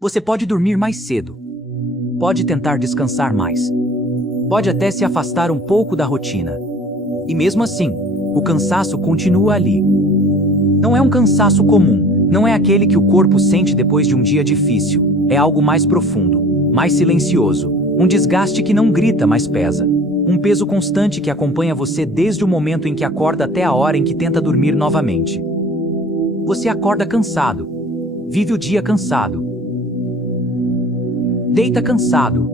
Você pode dormir mais cedo. Pode tentar descansar mais. Pode até se afastar um pouco da rotina. E mesmo assim, o cansaço continua ali. Não é um cansaço comum, não é aquele que o corpo sente depois de um dia difícil. É algo mais profundo, mais silencioso, um desgaste que não grita, mas pesa. Um peso constante que acompanha você desde o momento em que acorda até a hora em que tenta dormir novamente. Você acorda cansado, vive o dia cansado, deita cansado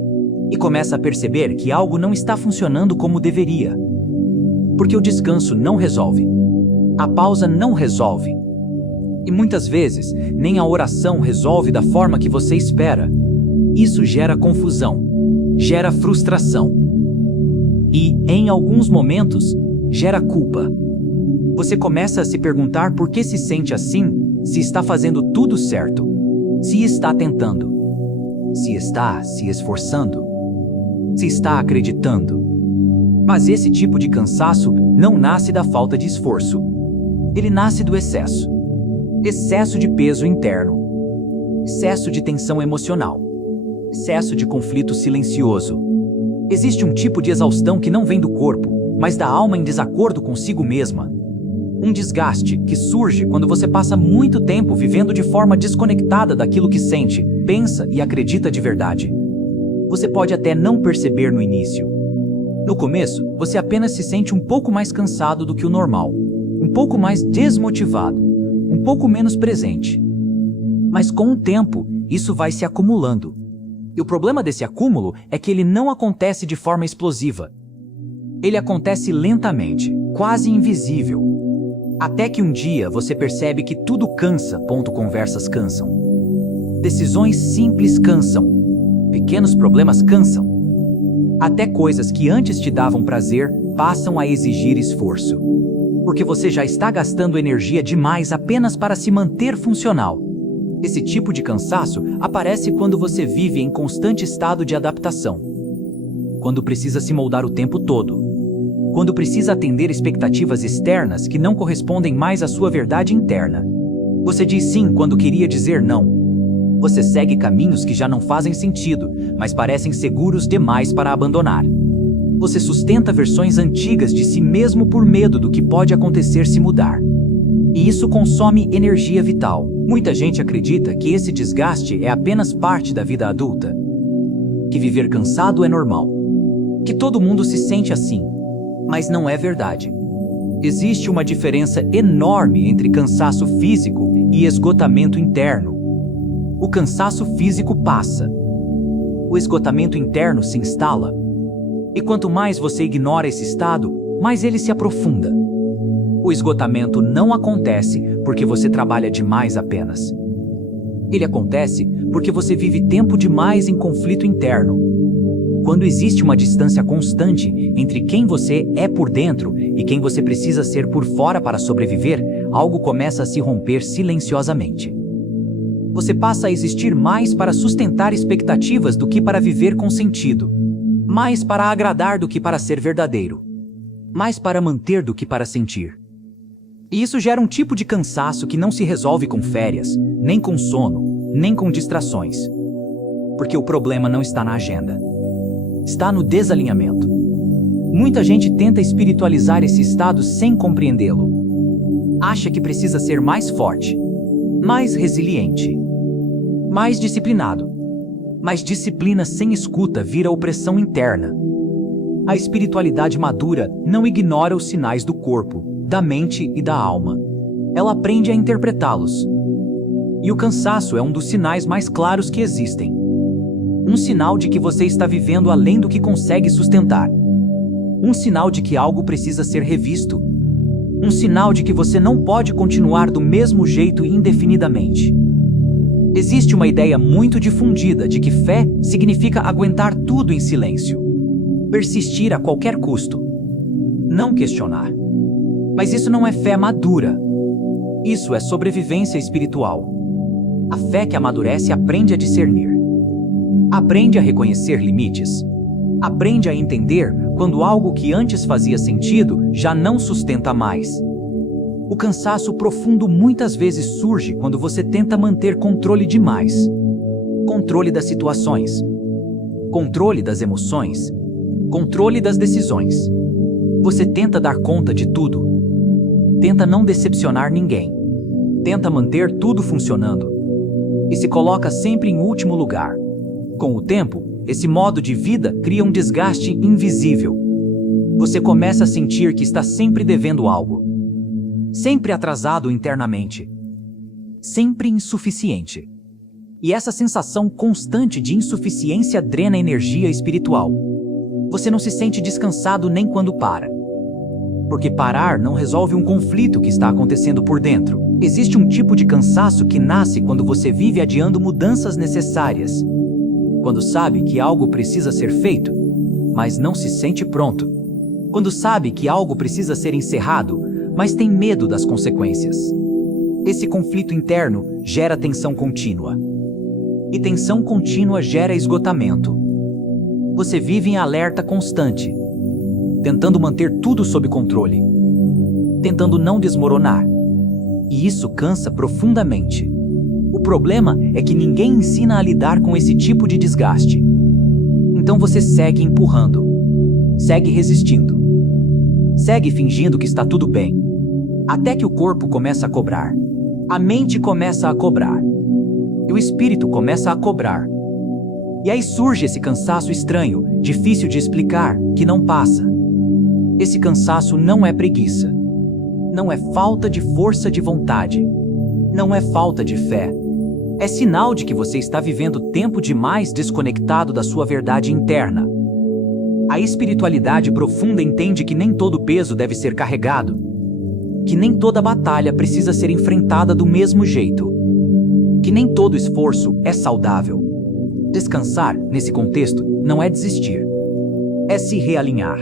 e começa a perceber que algo não está funcionando como deveria. Porque o descanso não resolve. A pausa não resolve. E muitas vezes, nem a oração resolve da forma que você espera. Isso gera confusão, gera frustração. E, em alguns momentos, gera culpa. Você começa a se perguntar por que se sente assim, se está fazendo tudo certo, se está tentando, se está se esforçando, se está acreditando. Mas esse tipo de cansaço não nasce da falta de esforço. Ele nasce do excesso. Excesso de peso interno. Excesso de tensão emocional. Excesso de conflito silencioso. Existe um tipo de exaustão que não vem do corpo, mas da alma em desacordo consigo mesma. Um desgaste que surge quando você passa muito tempo vivendo de forma desconectada daquilo que sente, pensa e acredita de verdade. Você pode até não perceber no início. No começo, você apenas se sente um pouco mais cansado do que o normal, um pouco mais desmotivado, um pouco menos presente. Mas com o tempo, isso vai se acumulando. E o problema desse acúmulo é que ele não acontece de forma explosiva. Ele acontece lentamente, quase invisível. Até que um dia você percebe que tudo cansa. Conversas cansam. Decisões simples cansam. Pequenos problemas cansam. Até coisas que antes te davam prazer passam a exigir esforço. Porque você já está gastando energia demais apenas para se manter funcional. Esse tipo de cansaço aparece quando você vive em constante estado de adaptação. Quando precisa se moldar o tempo todo. Quando precisa atender expectativas externas que não correspondem mais à sua verdade interna. Você diz sim quando queria dizer não. Você segue caminhos que já não fazem sentido, mas parecem seguros demais para abandonar. Você sustenta versões antigas de si mesmo por medo do que pode acontecer se mudar. E isso consome energia vital. Muita gente acredita que esse desgaste é apenas parte da vida adulta. Que viver cansado é normal. Que todo mundo se sente assim. Mas não é verdade. Existe uma diferença enorme entre cansaço físico e esgotamento interno. O cansaço físico passa. O esgotamento interno se instala. E quanto mais você ignora esse estado, mais ele se aprofunda. O esgotamento não acontece porque você trabalha demais apenas. Ele acontece porque você vive tempo demais em conflito interno. Quando existe uma distância constante entre quem você é por dentro e quem você precisa ser por fora para sobreviver, algo começa a se romper silenciosamente. Você passa a existir mais para sustentar expectativas do que para viver com sentido. Mais para agradar do que para ser verdadeiro. Mais para manter do que para sentir. E isso gera um tipo de cansaço que não se resolve com férias, nem com sono, nem com distrações. Porque o problema não está na agenda. Está no desalinhamento. Muita gente tenta espiritualizar esse estado sem compreendê-lo. Acha que precisa ser mais forte, mais resiliente, mais disciplinado. Mas disciplina sem escuta vira opressão interna. A espiritualidade madura não ignora os sinais do corpo, da mente e da alma. Ela aprende a interpretá-los. E o cansaço é um dos sinais mais claros que existem. Um sinal de que você está vivendo além do que consegue sustentar. Um sinal de que algo precisa ser revisto. Um sinal de que você não pode continuar do mesmo jeito indefinidamente. Existe uma ideia muito difundida de que fé significa aguentar tudo em silêncio. Persistir a qualquer custo. Não questionar. Mas isso não é fé madura. Isso é sobrevivência espiritual. A fé que amadurece aprende a discernir. Aprende a reconhecer limites. Aprende a entender quando algo que antes fazia sentido já não sustenta mais. O cansaço profundo muitas vezes surge quando você tenta manter controle demais. controle das situações, controle das emoções, controle das decisões. Você tenta dar conta de tudo, tenta não decepcionar ninguém, tenta manter tudo funcionando e se coloca sempre em último lugar. Com o tempo, esse modo de vida cria um desgaste invisível. Você começa a sentir que está sempre devendo algo, sempre atrasado internamente, sempre insuficiente. E essa sensação constante de insuficiência drena energia espiritual. Você não se sente descansado nem quando para. Porque parar não resolve um conflito que está acontecendo por dentro. Existe um tipo de cansaço que nasce quando você vive adiando mudanças necessárias. Quando sabe que algo precisa ser feito, mas não se sente pronto. Quando sabe que algo precisa ser encerrado, mas tem medo das consequências. Esse conflito interno gera tensão contínua. E tensão contínua gera esgotamento. Você vive em alerta constante, tentando manter tudo sob controle, tentando não desmoronar. E isso cansa profundamente. O problema é que ninguém ensina a lidar com esse tipo de desgaste. Então você segue empurrando, segue resistindo, segue fingindo que está tudo bem, até que o corpo começa a cobrar, a mente começa a cobrar, e o espírito começa a cobrar. E aí surge esse cansaço estranho, difícil de explicar, que não passa. Esse cansaço não é preguiça, não é falta de força de vontade, não é falta de fé. É sinal de que você está vivendo tempo demais desconectado da sua verdade interna. A espiritualidade profunda entende que nem todo peso deve ser carregado, que nem toda batalha precisa ser enfrentada do mesmo jeito, que nem todo esforço é saudável. Descansar, nesse contexto, não é desistir, é se realinhar.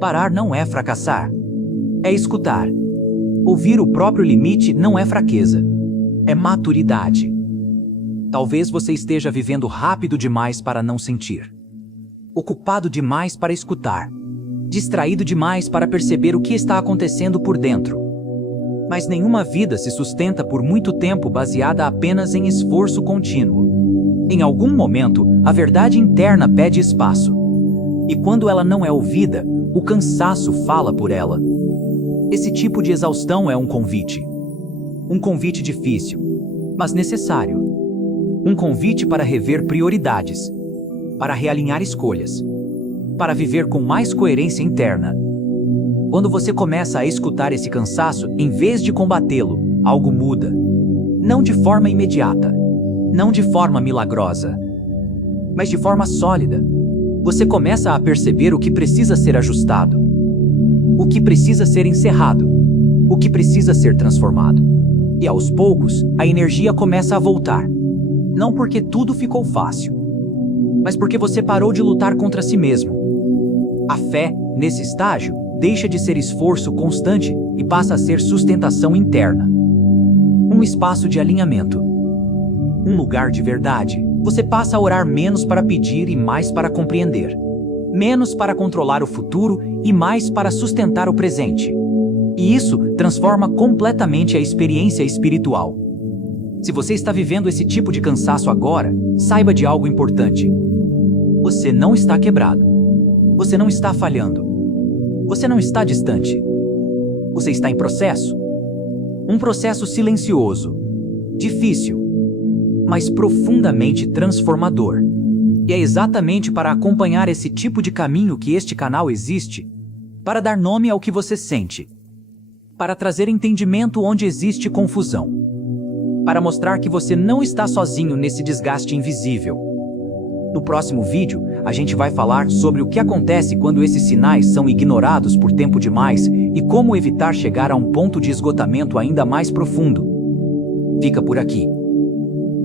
Parar não é fracassar, é escutar. Ouvir o próprio limite não é fraqueza, é maturidade. Talvez você esteja vivendo rápido demais para não sentir, ocupado demais para escutar, distraído demais para perceber o que está acontecendo por dentro. Mas nenhuma vida se sustenta por muito tempo baseada apenas em esforço contínuo. Em algum momento, a verdade interna pede espaço. E quando ela não é ouvida, o cansaço fala por ela. Esse tipo de exaustão é um convite. Um convite difícil, mas necessário. Um convite para rever prioridades, para realinhar escolhas, para viver com mais coerência interna. Quando você começa a escutar esse cansaço, em vez de combatê-lo, algo muda. Não de forma imediata, não de forma milagrosa, mas de forma sólida. Você começa a perceber o que precisa ser ajustado, o que precisa ser encerrado, o que precisa ser transformado. E aos poucos, a energia começa a voltar. Não porque tudo ficou fácil, mas porque você parou de lutar contra si mesmo. A fé, nesse estágio, deixa de ser esforço constante e passa a ser sustentação interna. Um espaço de alinhamento. Um lugar de verdade. Você passa a orar menos para pedir e mais para compreender. Menos para controlar o futuro e mais para sustentar o presente. E isso transforma completamente a experiência espiritual. Se você está vivendo esse tipo de cansaço agora, saiba de algo importante. Você não está quebrado. Você não está falhando. Você não está distante. Você está em processo. Um processo silencioso, difícil, mas profundamente transformador. E é exatamente para acompanhar esse tipo de caminho que este canal existe, para dar nome ao que você sente, para trazer entendimento onde existe confusão, para mostrar que você não está sozinho nesse desgaste invisível. No próximo vídeo, a gente vai falar sobre o que acontece quando esses sinais são ignorados por tempo demais e como evitar chegar a um ponto de esgotamento ainda mais profundo. Fica por aqui.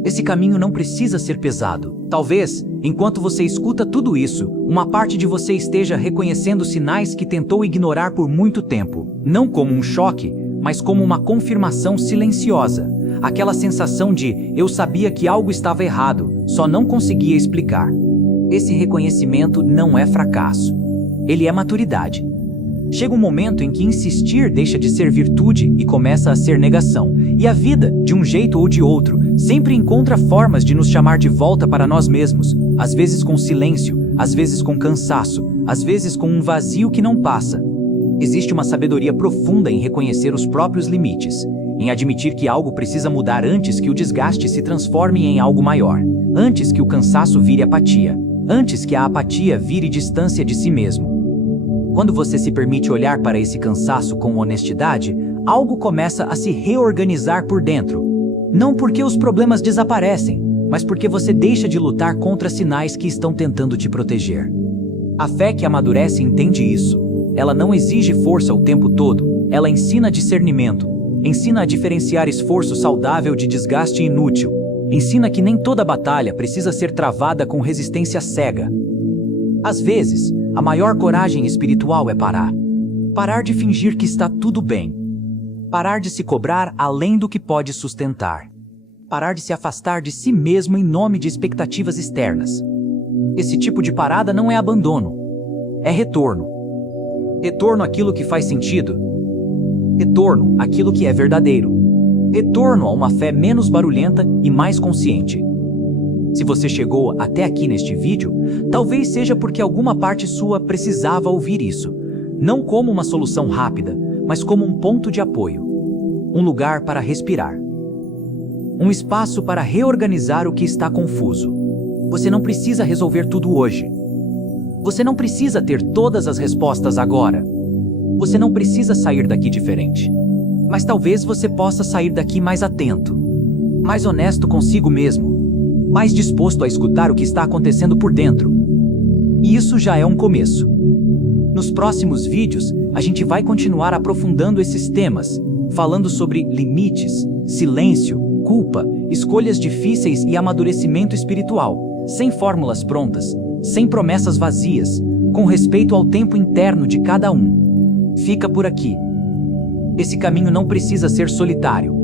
Esse caminho não precisa ser pesado. Talvez, enquanto você escuta tudo isso, uma parte de você esteja reconhecendo sinais que tentou ignorar por muito tempo. Não como um choque, mas como uma confirmação silenciosa. Aquela sensação de eu sabia que algo estava errado, só não conseguia explicar. Esse reconhecimento não é fracasso. Ele é maturidade. Chega um momento em que insistir deixa de ser virtude e começa a ser negação. E a vida, de um jeito ou de outro, sempre encontra formas de nos chamar de volta para nós mesmos, às vezes com silêncio, às vezes com cansaço, às vezes com um vazio que não passa. Existe uma sabedoria profunda em reconhecer os próprios limites, em admitir que algo precisa mudar antes que o desgaste se transforme em algo maior, antes que o cansaço vire apatia, antes que a apatia vire distância de si mesmo. Quando você se permite olhar para esse cansaço com honestidade, algo começa a se reorganizar por dentro. Não porque os problemas desaparecem, mas porque você deixa de lutar contra sinais que estão tentando te proteger. A fé que amadurece entende isso. Ela não exige força o tempo todo, ela ensina discernimento, ensina a diferenciar esforço saudável de desgaste inútil, ensina que nem toda batalha precisa ser travada com resistência cega. Às vezes, a maior coragem espiritual é parar. Parar de fingir que está tudo bem. Parar de se cobrar além do que pode sustentar. Parar de se afastar de si mesmo em nome de expectativas externas. Esse tipo de parada não é abandono, é retorno. Retorno àquilo que faz sentido. Retorno àquilo que é verdadeiro. Retorno a uma fé menos barulhenta e mais consciente. Se você chegou até aqui neste vídeo, talvez seja porque alguma parte sua precisava ouvir isso. Não como uma solução rápida, mas como um ponto de apoio. Um lugar para respirar. Um espaço para reorganizar o que está confuso. Você não precisa resolver tudo hoje. Você não precisa ter todas as respostas agora. Você não precisa sair daqui diferente. Mas talvez você possa sair daqui mais atento, mais honesto consigo mesmo, mais disposto a escutar o que está acontecendo por dentro. E isso já é um começo. Nos próximos vídeos, a gente vai continuar aprofundando esses temas, falando sobre limites, silêncio, culpa, escolhas difíceis e amadurecimento espiritual, sem fórmulas prontas, sem promessas vazias, com respeito ao tempo interno de cada um. Fica por aqui. Esse caminho não precisa ser solitário.